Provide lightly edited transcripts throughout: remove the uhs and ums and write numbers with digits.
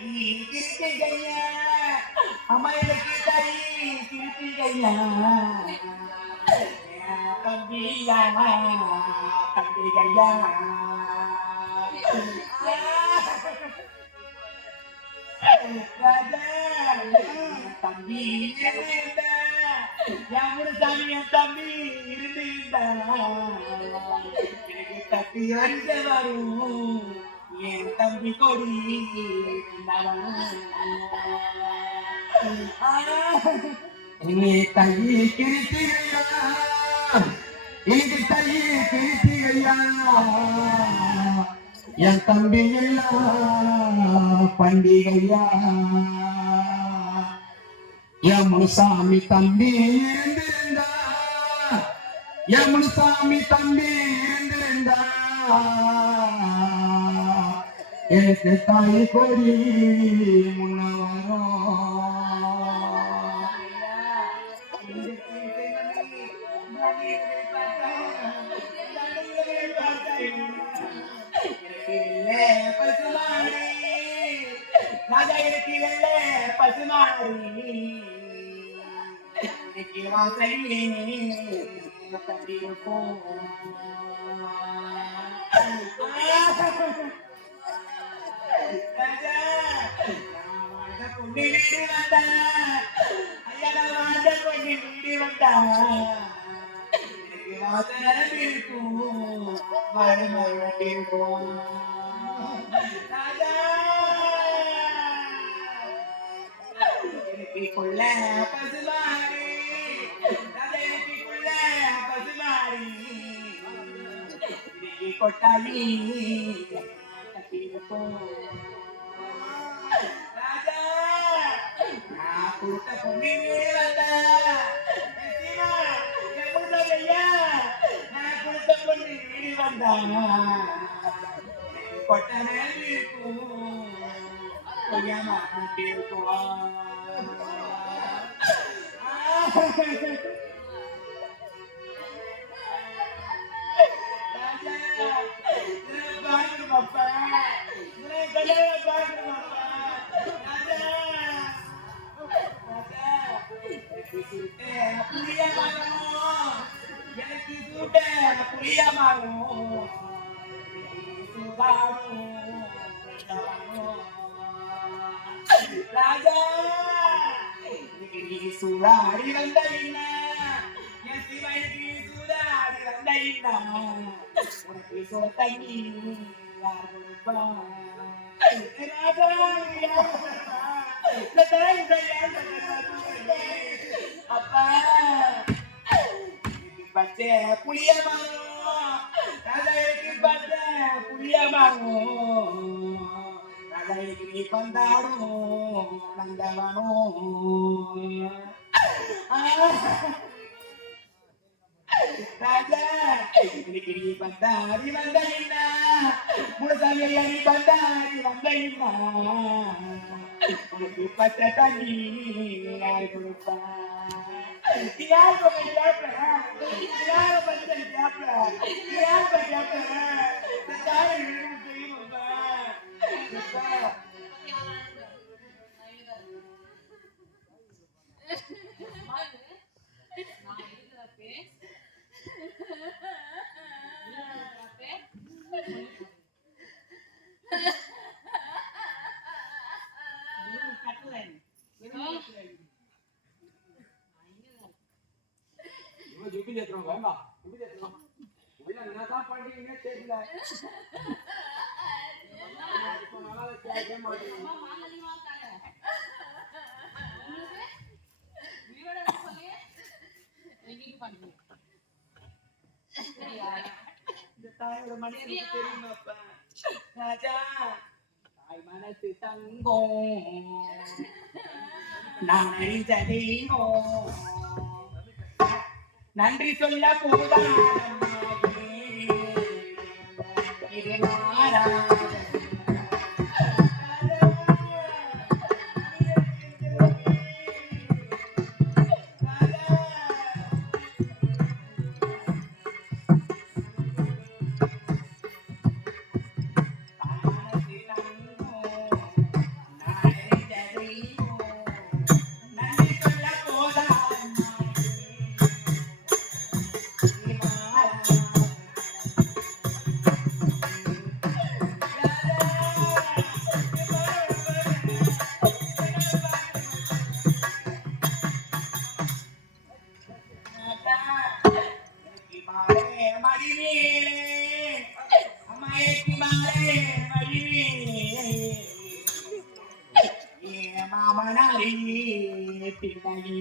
கிருத்திகையா அம்மா எனக்கு தாயி கிருத்திகையா தம்பியா தம்பிகையா தம்பி யாமுடு சாமி என் தம்பி இருந்துட்டா எனக்கு தப்பி அறிந்த வரும் என் தம்பி கொடி நீ தையி கிருத்திகையா இது தையி கிருத்திகையா என் தம்பி எல்லாம் பண்டிகையா என் முனுசாமி தம்பி இருந்திருந்தா என் முனுசாமி தம்பி இருந்திருந்தா எனக்கு தாய் கொடி முன்ன வரும் ராஜா எனக்கு வெள்ள பசுமாரி தம்பி இருக்கும் கொண்டு வீடு வந்தா ஐயா வாண்ட கொண்டு வீடு வந்தா எனக்கு வாசனம் இருக்கும் மறுமருவட்டி இருக்கும் ராஜா எனக்குள்ள பசுமாரி ராஜா எனக்குள்ள பசுமாரி கொட்டாயி ராஜா நான் கொடுத்த பொண்ணு வந்தா நான் கொடுத்த பொண்ணு வீடு வந்தா கொட்டனை இருக்கும் கொய்யாமா இருக்கும் எனக்கு புளிய மரம் ராஜா சூடாடி வந்த என் சிவனுக்கு சூடாடி வந்த உனக்கு சொத்தங்கி யார் கொடுப்பா அப்பா பச்சை புளிய மரம் ராஜாவுக்கு பச்சை புளிய மரம் ராஜாவுக்கு நீ பந்தாடும் நந்தவனும் ராஜா இன்னைக்கு நீ பந்தாடி வந்தீங்கன்னா முழுசாமி நீ பந்தாடி வந்தீங்கன்னா உனக்கு பச்சை தண்ணி யாரு கொடுப்பா யார் பக்கம் கேட்ப யார பத்தி கேட்ப யார் பத்தி கேட்ப தெரியுமா தாயோட மனசு தெரியுமாப்பா ராஜா தாய் மனசு தங்கம் நான் அறிந்ததேனோ நன்றி சொல்ல போதான் இது நாரா மாமனாரி பின்னாடி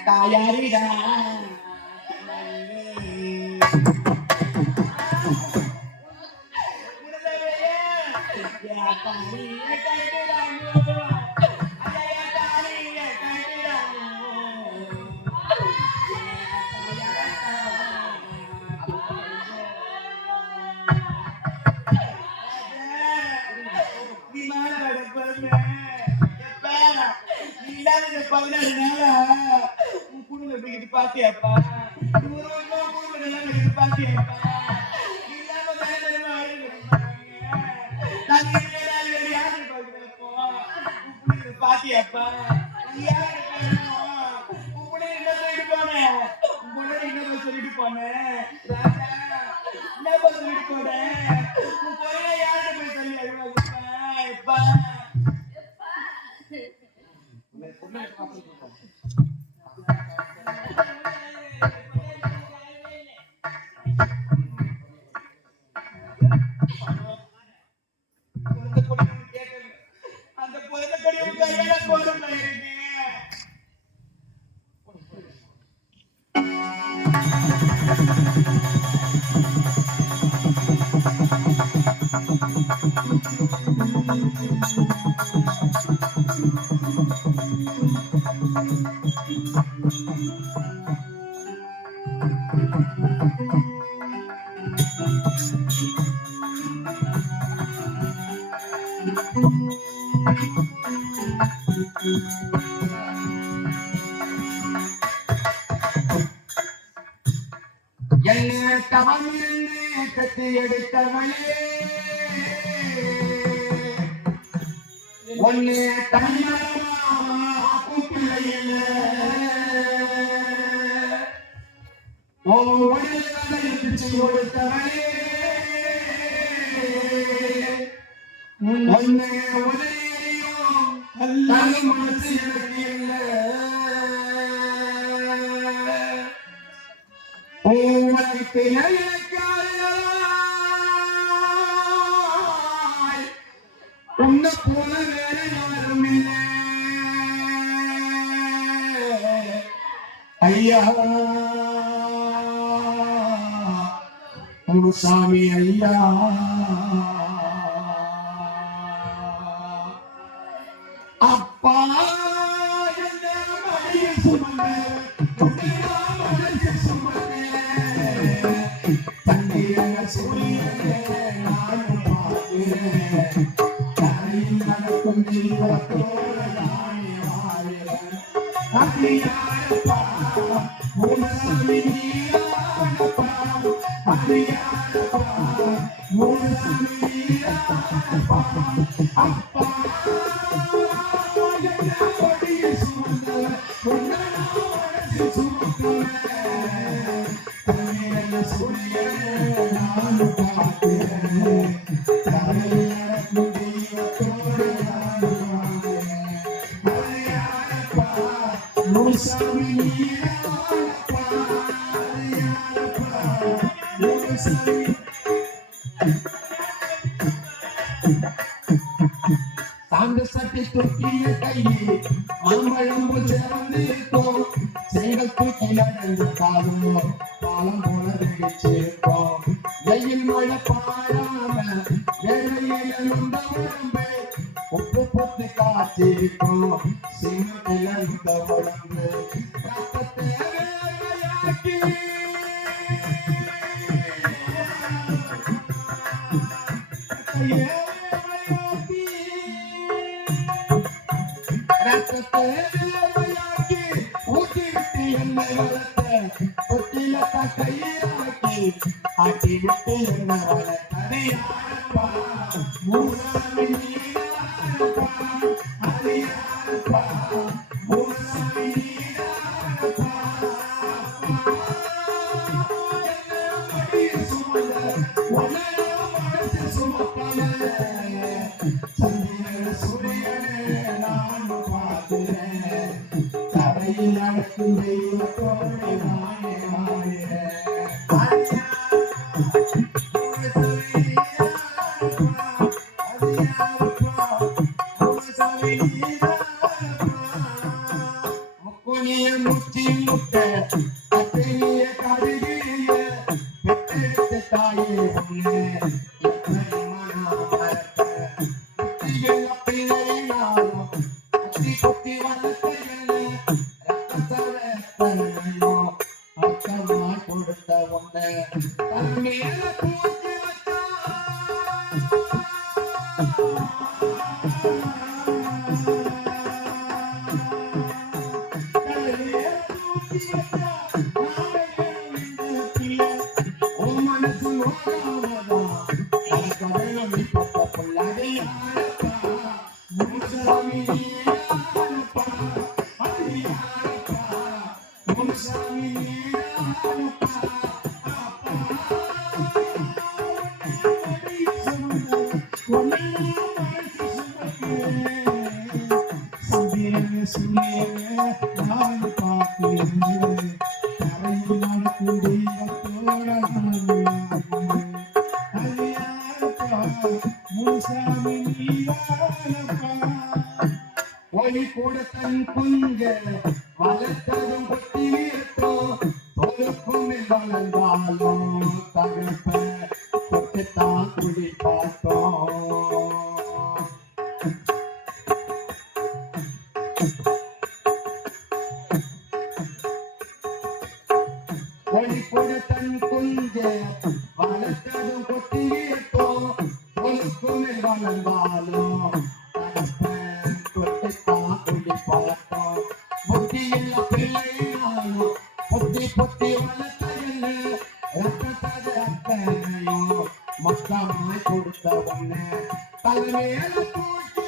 தாயாரிடா பதினாறு நாளா உன் குடும்பம் எப்படி இது பாத்தியாப்பா குடும்பம் பாத்தியாப்பா பாத்தியாப்பா என்ன சொல்லிட்டு போனேன் ராஜா என்ன சொல்லிட்டு போனேன் யாரு போய் சொல்லி அழுவாப்பா அந்த பொருளை கொடி கையில போதும் என்ன தவமிருந்து கத்து எடுத்தவளே ஒன்னு தனியாக்கும் பிள்ளையில உடல் கதை பிச்சு கொடுத்தவளே ஒன்னு உதவியும் நல்ல மனசு எனக்கு இல்லை உனக்கு உன்னை போல வேற யாரும் இல்லை ஐயா முனுசாமி ஐயா அப்பா என்ன மடியில் சுமந்து சாந்து சட்டி தொட்டிய கையில் மாம்பழம்பு சேர்ந்திருக்கோம் செங்கல் தூக்கி நடந்து பாருங்க பாலம் போல வெடிச்சிருக்கோம் வெயில் மழை பாடாம வேலையில் உடம்பு உப்பு பொத்து காய்ச்சிருக்கோம் சிங்கத்தில் அந்த உடம்பு ரத்தத்தை வேலையாக்கி ஊட்டிவிட்டு என்னை வளர்த்த தொட்டில கையாக்கி ஆட்டி விட்டு என்ன வளர்த்தா மூசாமி நீ அப்பா நடக்கும் தெய்வத்தோடு வாழ முக்குனிய முச்சி முட்டை அத்தனைய கருகிய பெற்றெடுத்த தாயே ஒண்ணு குத்தி வளர்த்தையோ அக்கம்மா கொடுத்த ஒண்ணு மேல பூச்சி நான் பார்க்கிறேன் ஒளி கூட தன் குஞ்ச வளர்த்ததும் பட்டியத்தோ பொறுப்பும் வளர்ந்தாலும் தகப்ப தொட்டுத்தான் குடி பார்த்தோம் ஒளி கூட தன் குஞ்ச வளர்த்ததும் பட்டியத்தோ பொறுப்பும் வளர்ந்தாலும் மொத்தமாய் கொடுத்த ஒண்ணு தலைமையில தூக்கி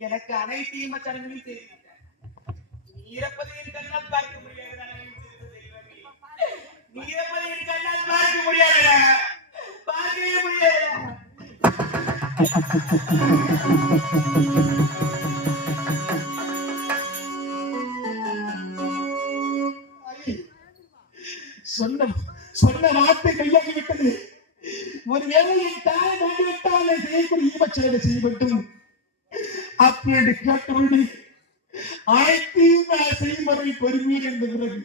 எனக்கு அனைத்தையும் சடங்குகளும் தெரியும். நீரப்பதையின் கண்ணால் பார்க்க முடியாது, நீரப்பதையின் கண்ணால் பார்க்க முடியாது, பார்க்கவே முடியாது. சொன்ன வார்த்தை கையாகி விட்டது. ஒருவேளை என் தாய் வந்துவிட்டால் செய்யக்கூடிய ஈமச்செயலை செய்ய வேண்டும் அப்படி கேட்டவர்கள் அனைத்தையும் நான் செய்யும் வரை பெறுவீர் என்ற பிறகு